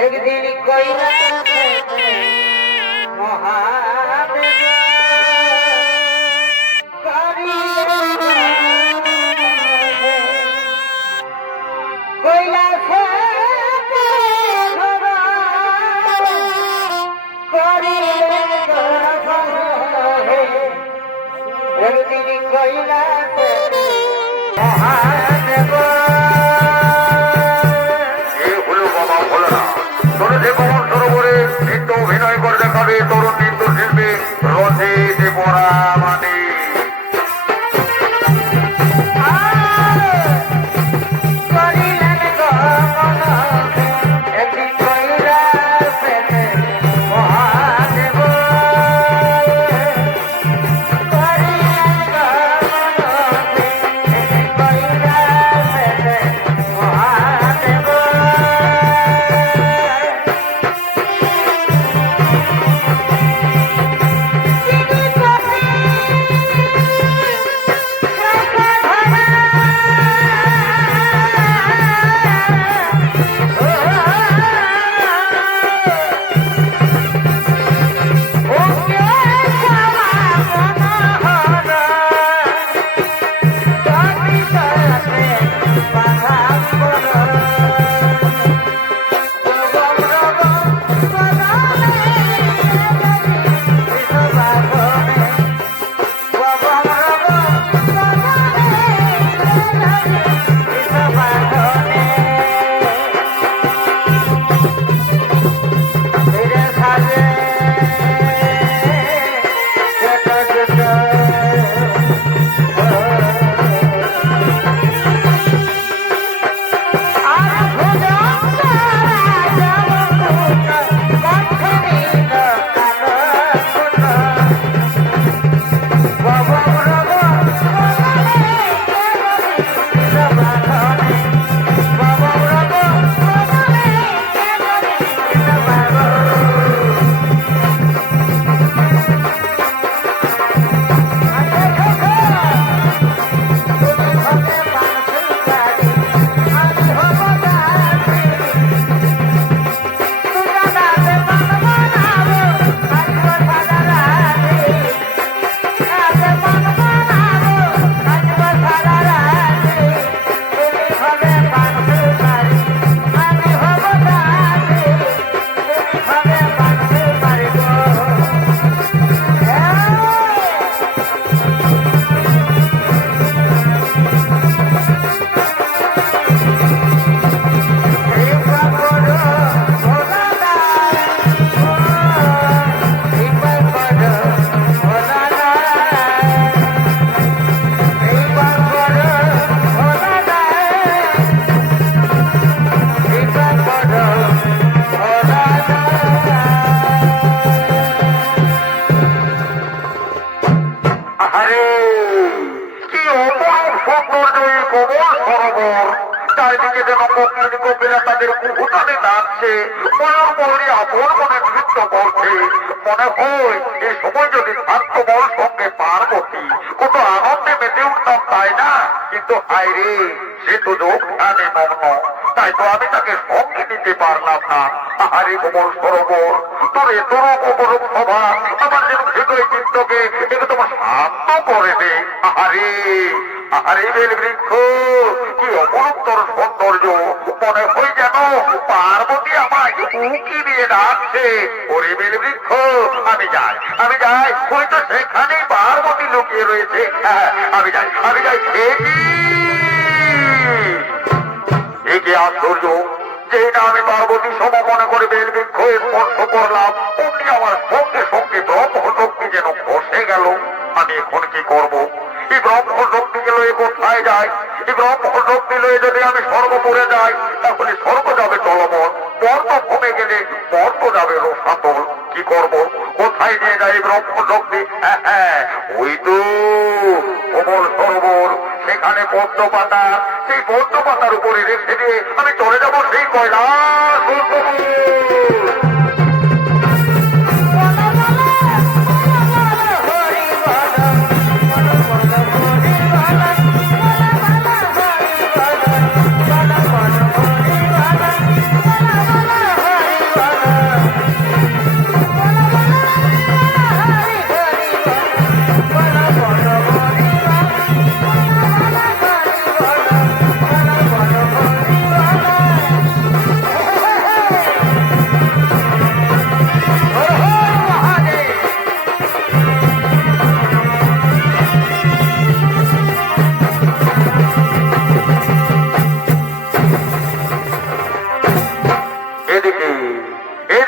একদিন কৈলাসে মহাদেব কৈলাসে একদিন কৈলাসে মহাদেব সরোবরে নৃত্য অভিনয় করে দেখাবে তরুণ নৃত্য শিল্পী রঞ্জিত পরামানি। চারিদিকে যেন কোকিল কোকিলা তাদের কুহুতানে নাচছে, ময়ূর ময়ূরী আপন মনে নৃত্য করছে। মনে হয় এই সময় যদি থাকতো বল সঙ্গে পার্বতী, কত আনন্দে মেতে উঠতাম, তাই না? কিন্তু হায়রে, সে তো যোগ ধ্যানে মগ্ন, তাই তো আমি তাকে সঙ্গে নিতে পারলাম না। আহারে কোমল সরোবর, তোর এত অপরূপ সভা আমার যেন হৃদয় চিত্তকে একদম শান্ত করে দে। আহারে আহারে বেল বৃক্ষ, কি অপরূপ তোর সৌন্দর্য, মনে হয় যেন পার্বতী আমায় উঁকি দিয়ে ডাকছে। ওরে বেল বৃক্ষ, আমি যাই, আমি যাই, ওই তো সেখানেই পার্বতী লুকিয়ে রয়েছে। আমি যাই, আমি যাই। একে আশ্চর্য, যেই না আমি পার্বতী সম মনে করে বেল বৃক্ষ স্পর্শ করলাম, অমনি আমার সঙ্গে সঙ্গে ব্রহ্ম শক্তি যেন বসে গেল। আমি এখন কি করবো? এই ব্রহ্ম শক্তিকে লয়ে কোথায় যায়? এই ব্রহ্ম শক্তি লয়ে যদি আমি স্বর্গপুরে যাই, তাহলে স্বর্গ যাবে চলমন, মর্ত কমে গেলে মর্ত যাবে রসাতল। কি করব? কোথায় নিয়ে যায় এই ব্রহ্ম শক্তি? হ্যাঁ, ওই তো কোমল সরোবর, সেখানে পদ্ম পাতা, সেই পদ্ম পাতার উপরে রেখে দিয়ে আমি চলে যাবো সেই কৈলাস।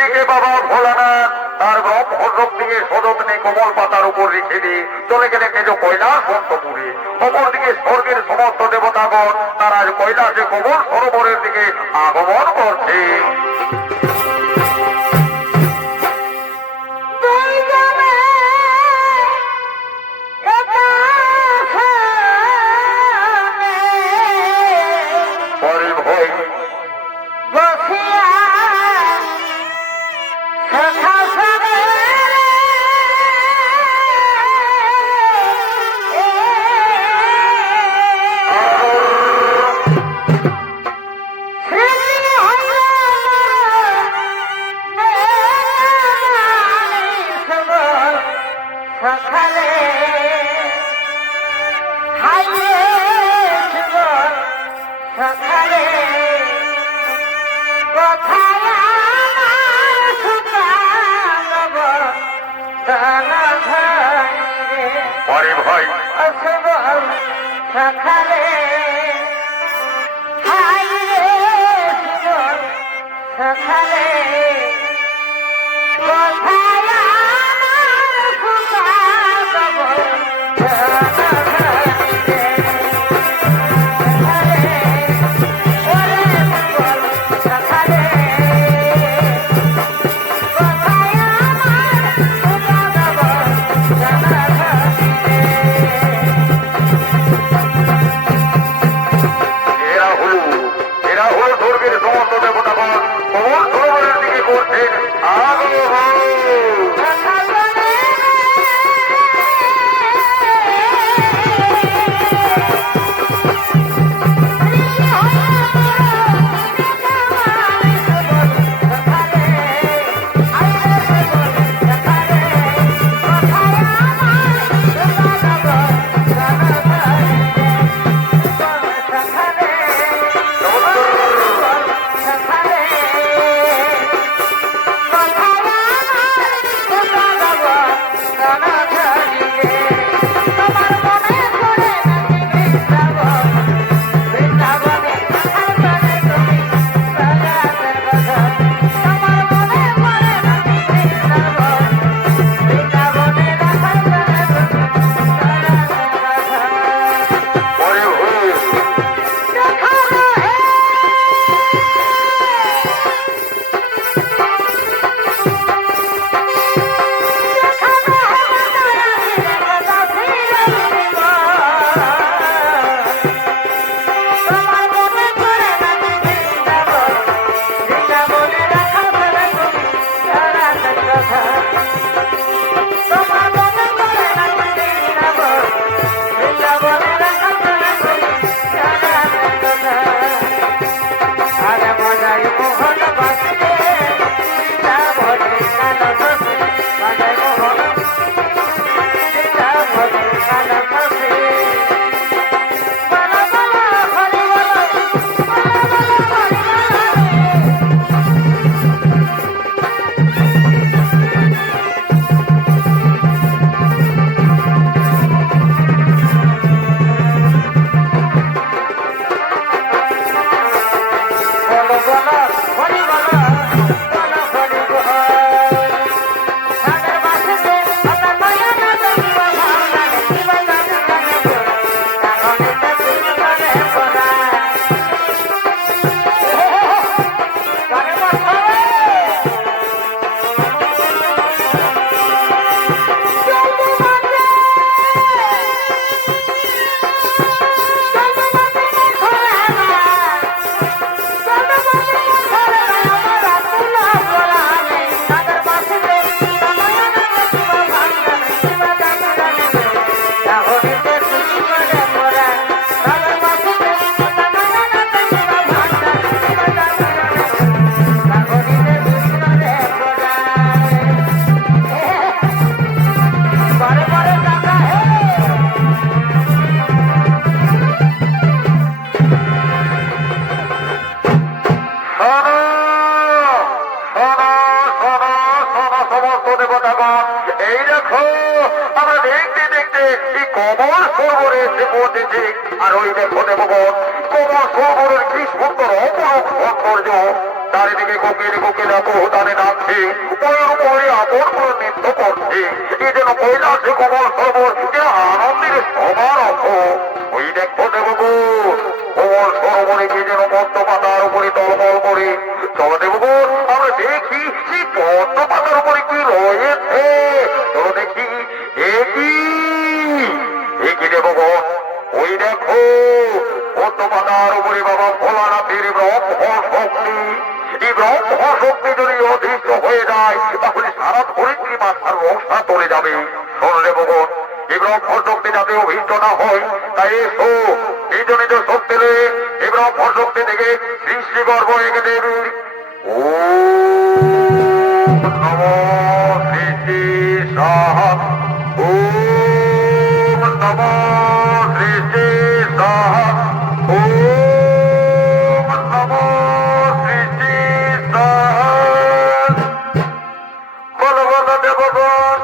এদিকে বাবা ভোলানাথ তার ব্রহ্মশক্তিকে সযত্নে কমল পাতার উপর রেখে দিয়ে চলে গেলেন নিজ কৈলাস অন্তপুরে। অপরদিকে স্বর্গের সমস্ত দেবতাগণ তারা আজ কৈলাসে কমল সরোবরের দিকে আগমন করছে। পরে ভয় সকালে হাইরে সকালে কোথায় আমার সুতানব দানা ভাইরে পরে ভয় অসবল সকালে হাইরে সুবল সকালে কোথায় আমার সুতানব দানা ভাইরে এরা হল স্বর্গের সমস্ত দেবতাগণ কমল সরোবরের দিকে করছেন আগমন। আর ওই দেখো দেবগণ কোমল সরোবরের কি সুন্দর অপরূপ সৌন্দর্য। চারিদিকে থেকে কোকিল কোকিলা বহুদানে ডাকছে, ময়ূর ময়ূরী আপন করে নৃত্য করছে। এ যেন কৈলাসে কমল সরোবর, এ আনন্দের সমারোহ। ওই দেখো দেবগুণ, কমল সরোবরে কি যেন পদ্ম পাতার উপরে টলমল করে। চলো দেবগুণ, আমরা দেখি সেই পদ্ম পাতার উপরে কি রয়েছে। চলো দেখি। একই দেবগণ, ওই দেখো পদ্ম পাতার উপরে বাবা ভোলানাথের ব্রহ্ম শক্তি। এই ব্রহ্ম শক্তি যদি অদৃশ্য হয়ে যায়, তাহলে সারা ধরিত্রী মাথার রক্ষা চলে যাবে। শোন দেবগণ, এই ব্রহ্ম শক্তি যাতে অভিষ্ট না হয়, তাই এসো নিজ নিজ শক্তি রে এই ব্রহ্ম শক্তি থেকে সৃষ্টি গর্ব এঁকে দেবীর। ও নম সৃষ্টি সাহা, ও নম সৃষ্টি সাহা, ও নম সৃষ্টি সাহা। বলো বলো দেবগণ,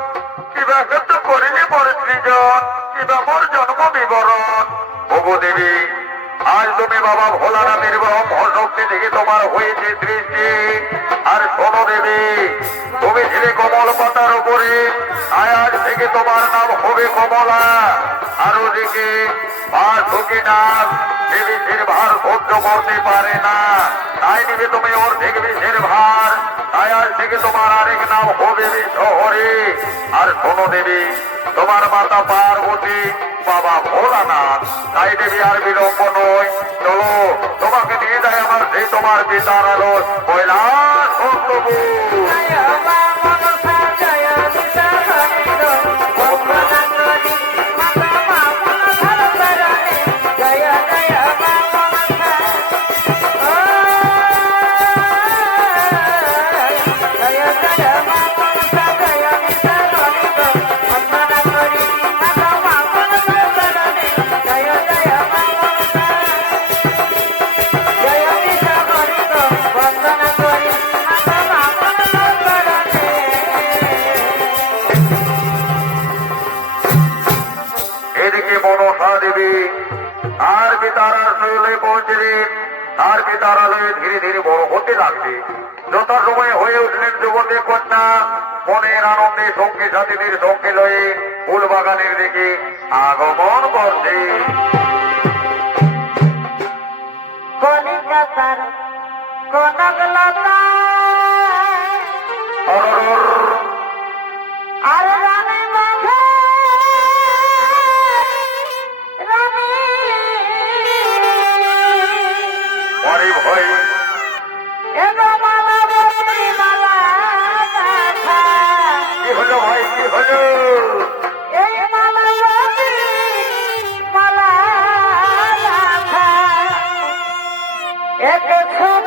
কিবা কিন্তু করিনি পরে সৃজন, কিবা মোর জন্ম বিবরণ। ওগো দেবী, আজ তুমি বাবা ভোলানাথের ব্রহ্ম শক্তি থেকে তোমার হয়েছে সৃষ্টি। আর শোনো দেবী, তুমি ছিলে কমল পাতার উপরে, আজ থেকে তোমার নাম হবে কমলা। আর ওদিকে বাসুকি নাম দেবী সে ভার সহ্য করতে পারে না, তাই নিবে তুমি ওর দেখবি সে ভার। তাই আজ থেকে তোমার আরেক নাম হবে শহরে। আর শোনো দেবী, তোমার মাতা পার্বতী, বাবা ভোলানাথ। তাই দেবী আর বিলম্ব নয়, চলো তোমাকে নিয়ে যায় আমার সেই তোমার পিতার আলো কৈলাস সত্যপুর। এদিকে মনসা দেবী আর পিতারার শৈলে পৌঁছলেন। আর পিতারালয়ে ধীরে ধীরে বড় হতে লাগবে। যত সময় হয়ে উঠলেন যুবতী কন্যা, মনের আনন্দে সঙ্গী সাথীদের সঙ্গে লয়ে ফুল বাগানের দিকে আগমন করছে। কলিকাতার কনকলতা আর রানী বাঘা রানী আরে ভাই, এগো মালা বলি মালা গাথা। কি হলো ভাই, কি হলো? এই মালা বলি মালা গাথা। এক ছোট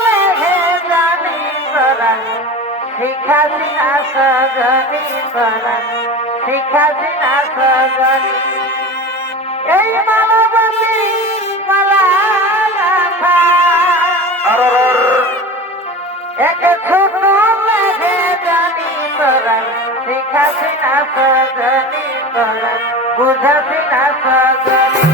মেঘে জানি করা শিখাছি না সজনি করা শিখাছি না সজনি। এই মালা বলি মালা গাথা। এক ছোট মেঘে জানি করা শিখাছি না সজনি করা বুঝাছি না সজনি।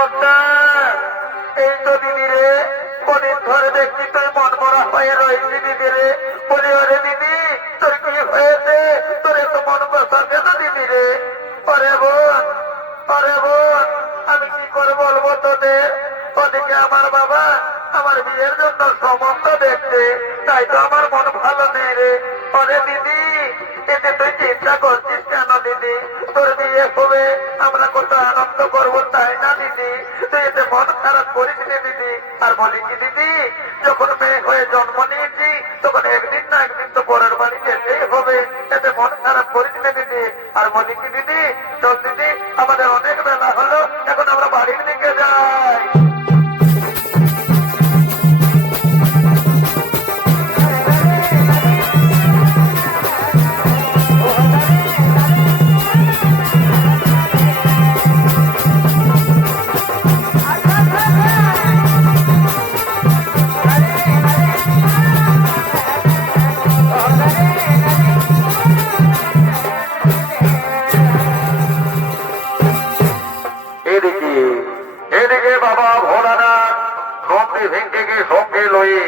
পদ্মা, এই তো দিদি রে, কদিন ধরে দেখছি তুই মন মরা হয়ে রয়েছি দিদি রে। বলি ওরে দিদি, তোর কি হয়েছে? তোর এত মন বসাবে না দিদি রে। অরে বোন, অরে বোন, আমি কি করে বলবো তোদের? ওদিকে আমার বাবা আমার বিয়ের জন্য সম্বন্ধ দেখছে, তাই তো আমার মন ভালো নেই রে। অরে দিদি, এতে তুই চিন্তা করছিস কেন দিদি? তোর বিয়ে হবে, আমরা কত আনন্দ করবো তাই না দিদি? তুই এতে মন খারাপ করিস রে দিদি। আর বলি কি দিদি, যখন মেয়ে হয়ে জন্ম নিয়েছি তখন একদিন না একদিন তো পরের বাড়ি যেতেই হবে, এতে মন খারাপ করিস রে দিদি। আর বলি কি দিদি, চল দিদি, আমাদের অনেক বেলা হলো, এখন আমরা বাড়ির দিকে যাই। এদিকে এদিকে বাবা ভোলানাথ নন্দী ভেঙ্গে সঙ্গে লয়ে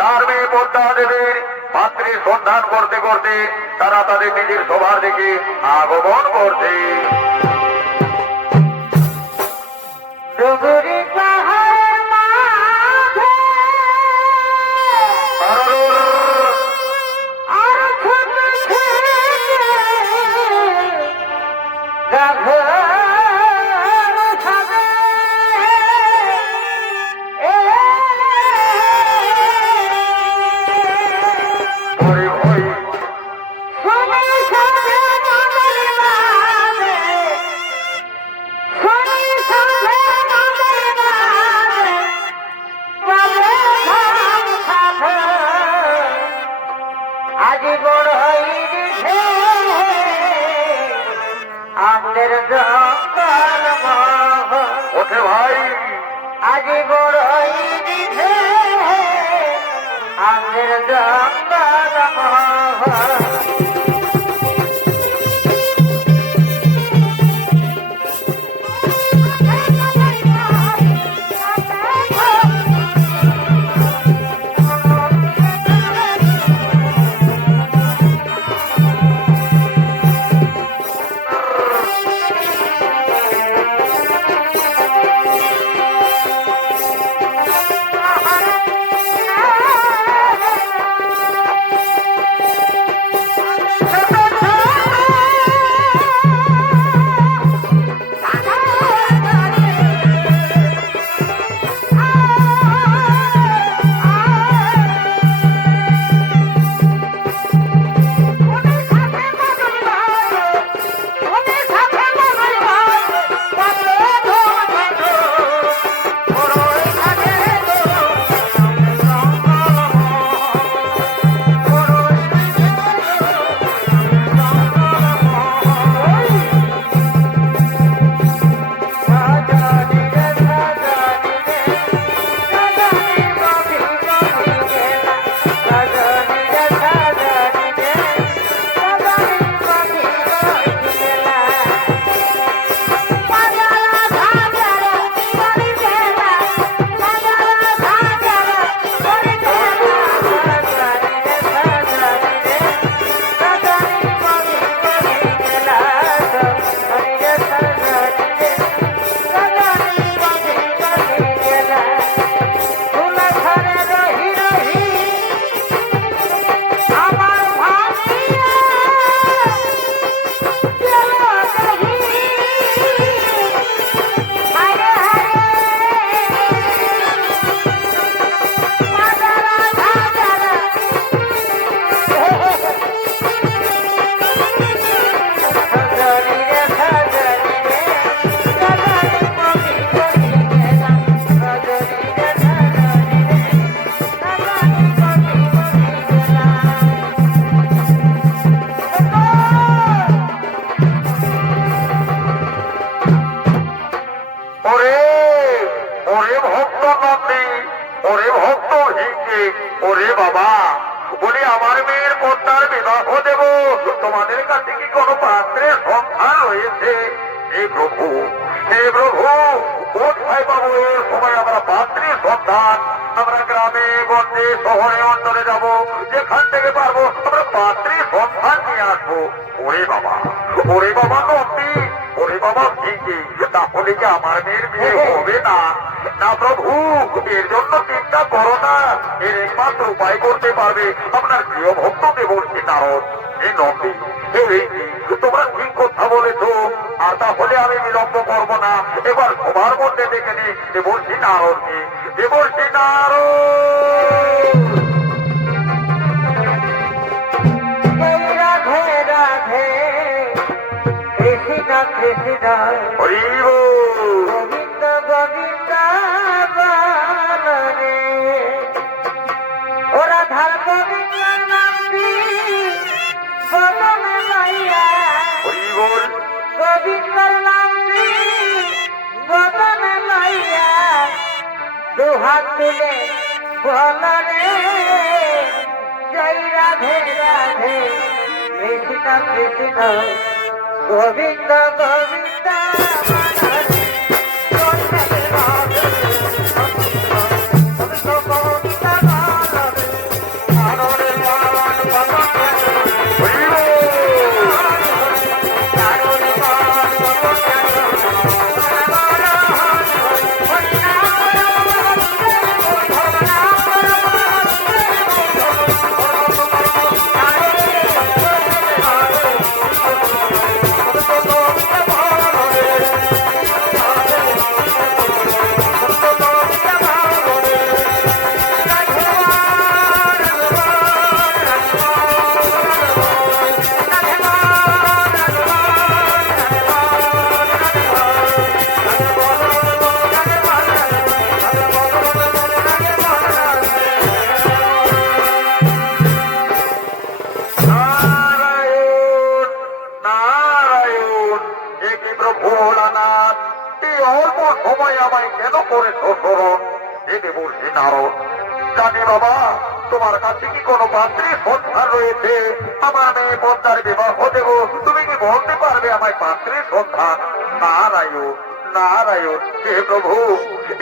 তার মেয়ে পদ্মা দেবীর পাত্রীর সন্ধান করতে করতে তারা তাদের নিজের সভার দিকে আগমন করছে। ডুবুরি পাহাড়ের মাঝে আর ছোট ছেলে গাভীর সাজে ওরে ভাই, সোনে সাজে মনের মাঝে, সোনে সাজে মনের মাঝে, বাজে ধাম সাথে আজি বড়ই দিছে আমাদের জঙ্গল মহল। ওঠে ভাই, আজি বড়ই দিছে আমাদের জঙ্গল মহল। ওরে বাবা, বলি আমার মেয়ের পদ্মার বিবাহ দেব, তোমাদের কাছে কি কোনো পাত্রের সংখ্যা রয়েছে? হে প্রভু, হে প্রভু, কোথায় পাবো এর সময় আমরা পাত্রী সন্তান? আমরা গ্রামে গঞ্জে শহরে অঞ্চলে যাব, যেখান থেকে পারবো আমরা পাত্রী সন্তান নিয়ে আসবো। ওরে বাবা, ওরে বাবা নন্দী, ওরে বাবা ভিকি, তাহলে কি আমার মেয়ের বিয়ে হবে না? না প্রভু, এর জন্য চিন্তা করো না। এর একমাত্র উপায় করতে পারবে আপনার প্রিয় ভক্ত দেবর্ষী নারদ। এই নন্দী, তোমরা ঠিক কথা বলেছো, আর তাহলে আমি বিলম্ব করবো না। এবার সবার মধ্যে দেখে নি দেবর্ষী নারদকে। দেবর্ষী নারদ, রাধে রাধে কৃষ্ণ কৃষ্ণ হরি বল। গোবিন্দ গোবিন্দ বলরে ও রাধার গোবিন্দ নামটি বদনে লইয়া হরি বল। গোবিন্দর নামটি বদনে লইয়া দুহাত তুলে বলরে জয় রাধে রাধে কৃষ্ণ কৃষ্ণ গোবিন্দ গোবিন্দ নারায়ণ, নারায়ণ, হে কি প্রভু ভোলানাথ, এই অল্প সময় আমায় কেন করেছো স্মরণ? হে দেবর্ষী নারদ, জানি বাবা তোমার কাছে কি কোনো পাত্রী সন্ধান রয়েছে? আমার মেয়ে পদ্মার বিবাহ দেব, তুমি কি বলতে পারবে আমায় পাত্রী সন্ধান? নারায়ণ, নারায়ণ, হে প্রভু,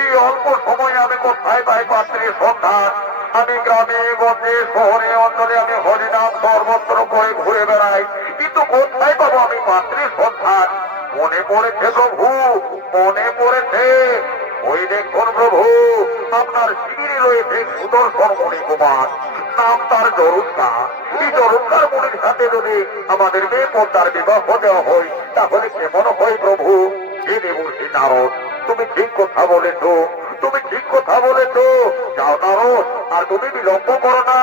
এই অল্প সময়ে আমি কোথায় পাই পাত্রী সন্ধান? আমি গ্রামে গঞ্জে শহরে অঞ্চলে আমি হরিনাম সর্বত্র করে ঘুরে বেড়াই, কিন্তু কোথায় পাবো আমি পাত্রী সন্ধান? মনে পড়েছে প্রভু, মনে পড়েছে। ওই দেখুন প্রভু, আপনার শিবিরে রয়েছে সুদর্শন মণি কুমার, নাম তার জরুৎকা। এই জরুৎকার মণির সাথে যদি আমাদের মেয়ে পদ্মার বিবাহ দেওয়া হয়, তাহলে কেমন হয় প্রভু? হে দেবর্ষী নারদ, তুমি ঠিক কথা বলেছ, তুমি ঠিক কথা বলেছ। যাও নারদ, আর তুমি বিলম্ব করো না।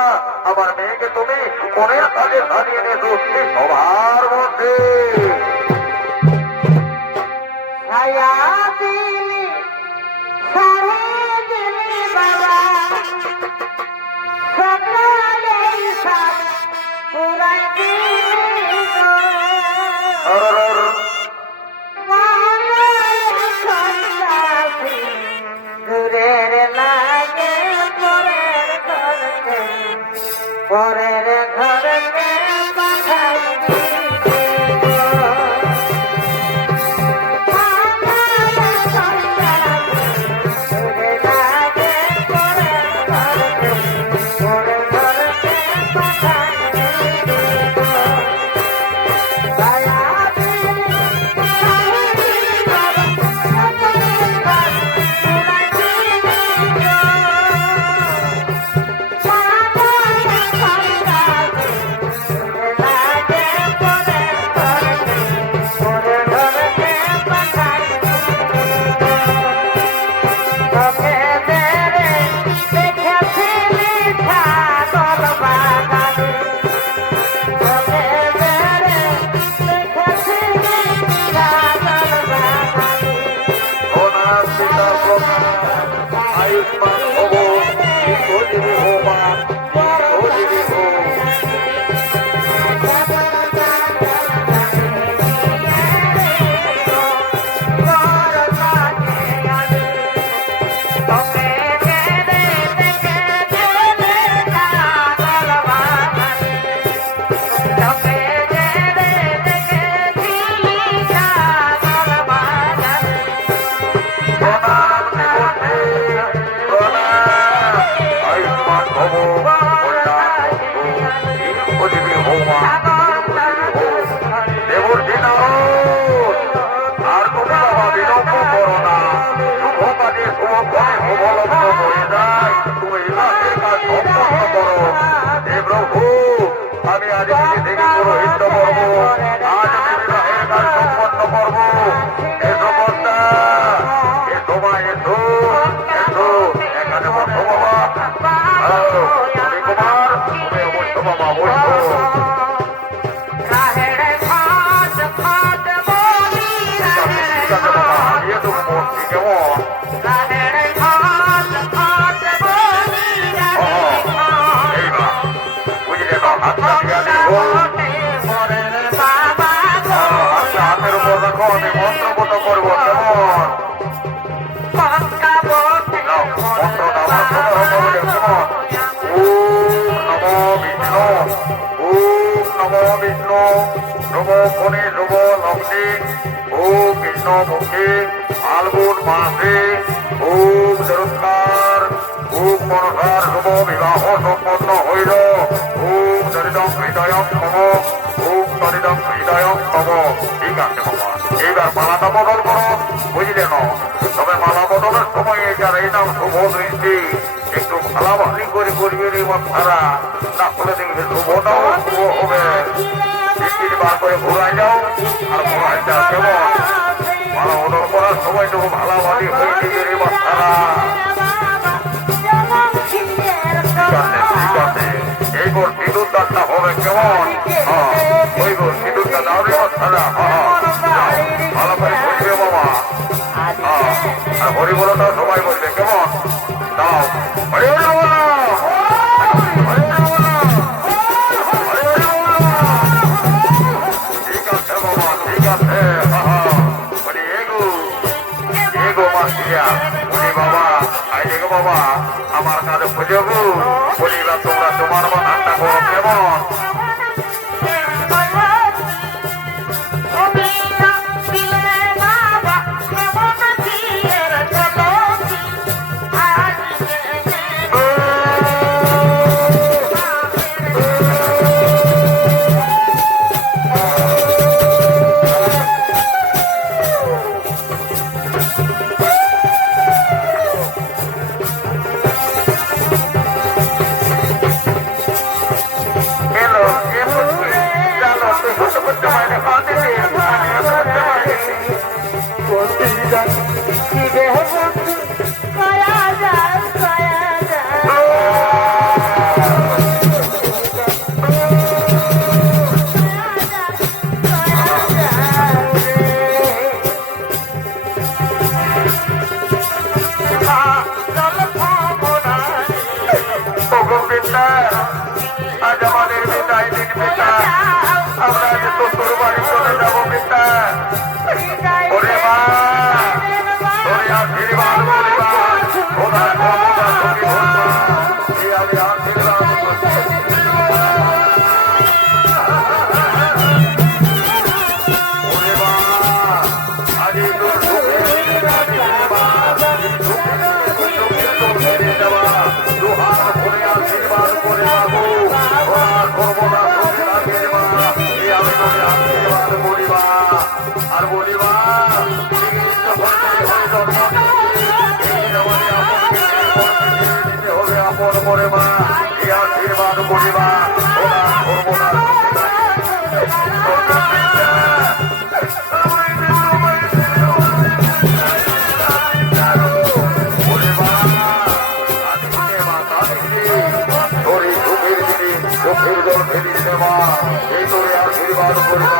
আমার মেয়েকে তুমি মনের কাজে সাজিয়ে নেছো সবার মধ্যে। ছায়া দিলি ছাড়ে দিলি বাবা সকালে সব পুরাই দিলি গো। সন্ন্যাসী দূরের লাগে পরের ঘরকে পরের ঘরকে পাঠাই দিলি গো। আয়ুষ্মান ভব, দীর্ঘজীবী হো মা, দীর্ঘজীবী হো। মুখে ফাল্গুন মাসে খুব চরৎকার খুব মনসার শুভ বিবাহ সম্পন্ন হইল। খুব দরিদ্র হৃদয়ম তম খুব দরিদ্র হৃদয়ম তম। ঠিক আছে বাবা, এইবার মালাটা বদল করো, বুঝলে না? তবে মালা বদলের সময় এটার এই নাম শুভ দৃষ্টি, একটু ভালাভালি করে করবে রে বাচ্চারা, না হলে দেখবে শুভটাও শুভ হবে। তিনবার করে ঘুরাই যাও, আর ঘুরাইটা কেমন মালা বদল করার সময়টুকু ভালাভালি হয়ে দিবে রে বাচ্চারা। ঠিক আছে, এই গোর সিঁদুর দানটা হবে কেমন? ওই গোর সিঁদুরটা দাও রে বাচ্চারা। ভালো করে বুঝবে বাবা। আর হরি বলটা সবাই বলবে কেমন? দাও হরি হরি বলো, হরি হরি বলো, হরি হরি বলো। ঠিক আছে বাবা, ঠিক আছে। বলি এগো মাসিয়া, বলি বাবা আই দেখো বাবা আমার কাছে খুঁজে গো। বলিবা তোমরা তোমার বানানটা করো কেমন? আজ আমাদের বিদায় দিন পিতা, আমরা যে তোর বাড়ি চলে যাবো পিতা। ওরে মা তোর আশীর্বাদ বলিবা, খোদার ক্ষমতা তুমি বলবা, এই আমি আশীর্বাদ করছি। ওরে মা আজি তোর সুখের দিন, আজি মা সুখের দিন দেওয়া দুহাত ভরে আশীর্বাদ করে যাবো। আর বলিবা হবে আপন করে মা, এই আশীর্বাদ বলিবা চোখের জল ফেলি দেবা, এই তোরে আশীর্বাদ করবা।